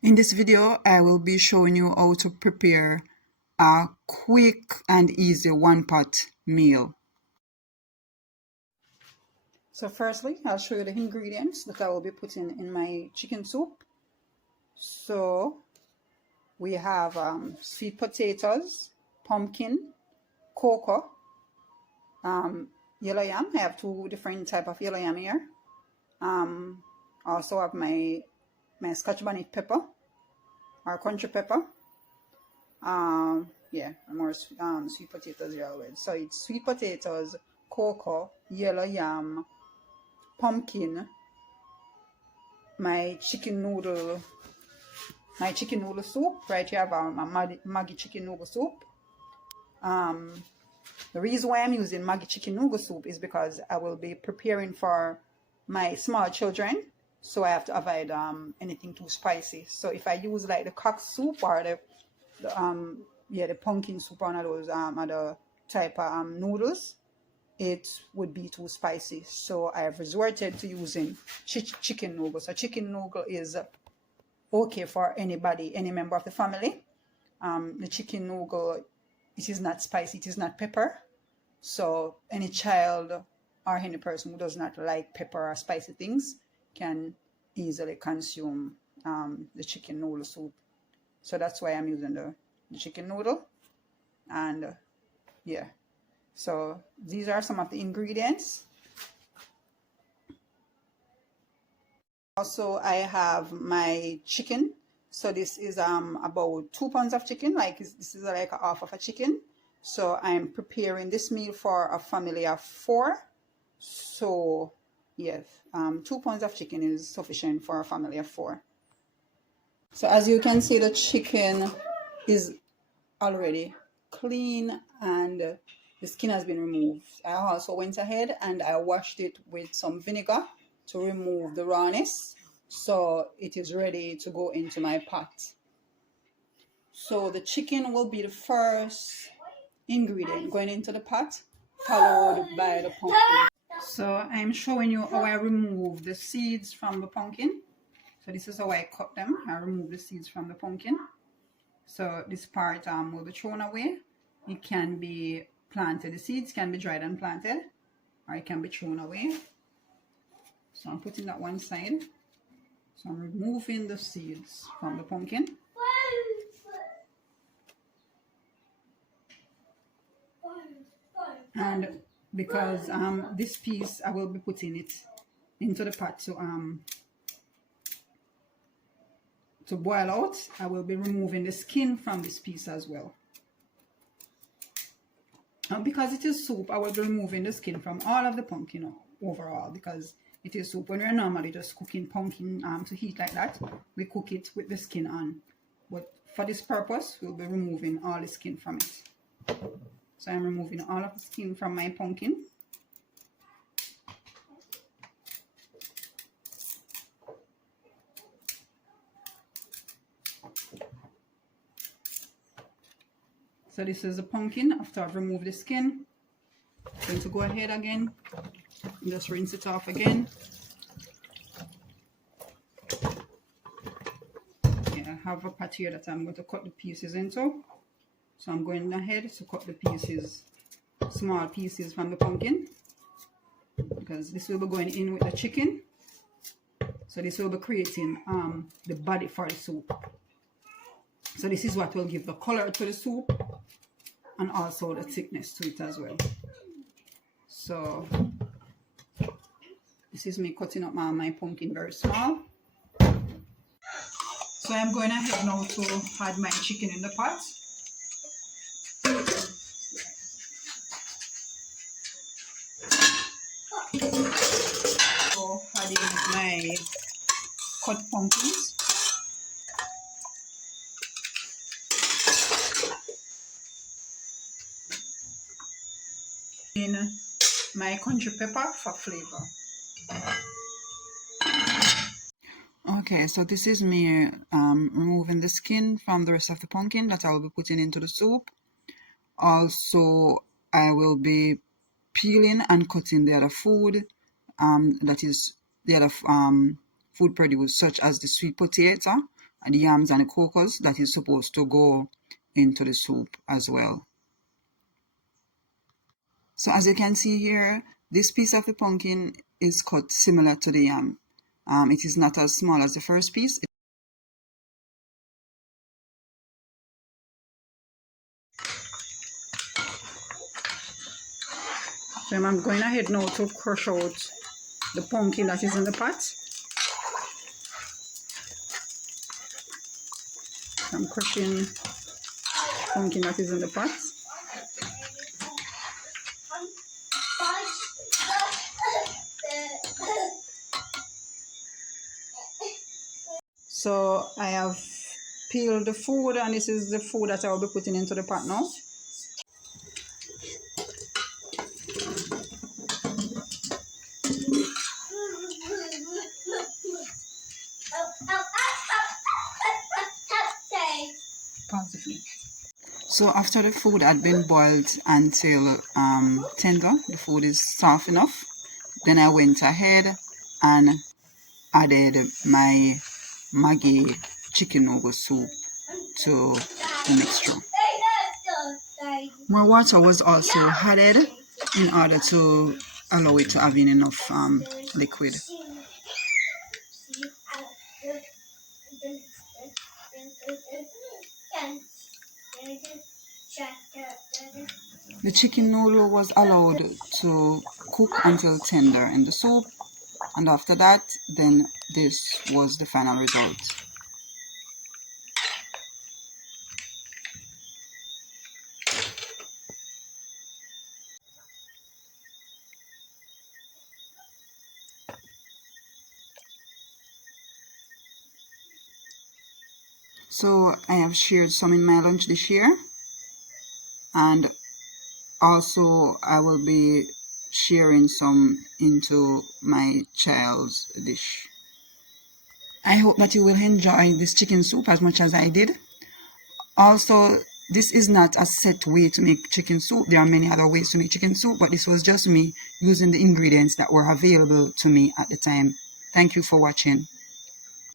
In this video, I will be showing you how to prepare a quick and easy one-pot meal. So firstly, I'll show you the ingredients that I will be putting in my chicken soup. So we have sweet potatoes, pumpkin, cocoa, yellow yam. I have two different type of yellow yam here. Also have my scotch bonnet pepper or country pepper. Yeah, more sweet potatoes here already. So it's sweet potatoes, cocoa, yellow yam, pumpkin, my chicken noodle soup. Right here I have my Maggi chicken noodle soup. The reason why I'm using Maggi chicken noodle soup is because I will be preparing for my small children, so I have to avoid anything too spicy. So if I use like the cock soup or the pumpkin soup, one of those other type of noodles, it would be too spicy. So I have resorted to using chicken noodle. So chicken noodle is okay for anybody, any member of the family. The chicken noodle, it is not spicy, it is not pepper. So any child or any person who does not like pepper or spicy things can easily consume the chicken noodle soup. So that's why I'm using the chicken noodle. And yeah, so these are some of the ingredients. Also, I have my chicken. So this is about 2 pounds of chicken. Like this is like half of a chicken. So I'm preparing this meal for a family of 4. So yes, 2 pounds of chicken is sufficient for a family of 4. So as you can see, the chicken is already clean and the skin has been removed. I also went ahead and I washed it with some vinegar to remove the rawness, so it is ready to go into my pot. So the chicken will be the first ingredient going into the pot, followed by the pumpkin. So I'm showing you how I remove the seeds from the pumpkin. So this is how I cut them. I remove the seeds from the pumpkin. So this part will be thrown away. It can be planted. The seeds can be dried and planted, or it can be thrown away. So I'm putting that one side. So I'm removing the seeds from the pumpkin. And because this piece, I will be putting it into the pot to boil out, I will be removing the skin from this piece as well. Because it is soup, I will be removing the skin from all of the pumpkin overall, because it is soup. When we're normally just cooking pumpkin to heat like that, we cook it with the skin on. But for this purpose, we'll be removing all the skin from it. So I'm removing all of the skin from my pumpkin. So this is the pumpkin after I've removed the skin. I'm going to go ahead again and just rinse it off again. Yeah, I have a pot here that I'm going to cut the pieces into. So I'm going ahead to cut the pieces, small pieces from the pumpkin, because this will be going in with the chicken. So this will be creating the body for the soup. So this is what will give the color to the soup and also the thickness to it as well. So this is me cutting up my pumpkin very small. So I'm going ahead now to add my chicken in the pot. So adding my cut pumpkins. In my country pepper for flavor. Okay, so this is me removing the skin from the rest of the pumpkin that I will be putting into the soup. Also, I will be peeling and cutting the other food, that is the other food produce, such as the sweet potato the yams and the cocoa that is supposed to go into the soup as well. So as you can see here, this piece of the pumpkin is cut similar to the yam. It is not as small as the first piece. So I'm going ahead now to crush out the pumpkin that is in the pot. I'm crushing pumpkin that is in the pot. So I have peeled the food, and this is the food that I will be putting into the pot now. So after the food had been boiled until tender, the food is soft enough, then I went ahead and added my Maggi chicken noodle soup to the mixture. More water was also added in order to allow it to have enough liquid. The chicken noodle was allowed to cook until tender in the soup, and after that, then this was the final result. So I have shared some in my lunch this year, and also I will be sharing some into my child's dish. I hope that you will enjoy this chicken soup as much as I did. Also, this is not a set way to make chicken soup. There are many other ways to make chicken soup, but this was just me using the ingredients that were available to me at the time. Thank you for watching.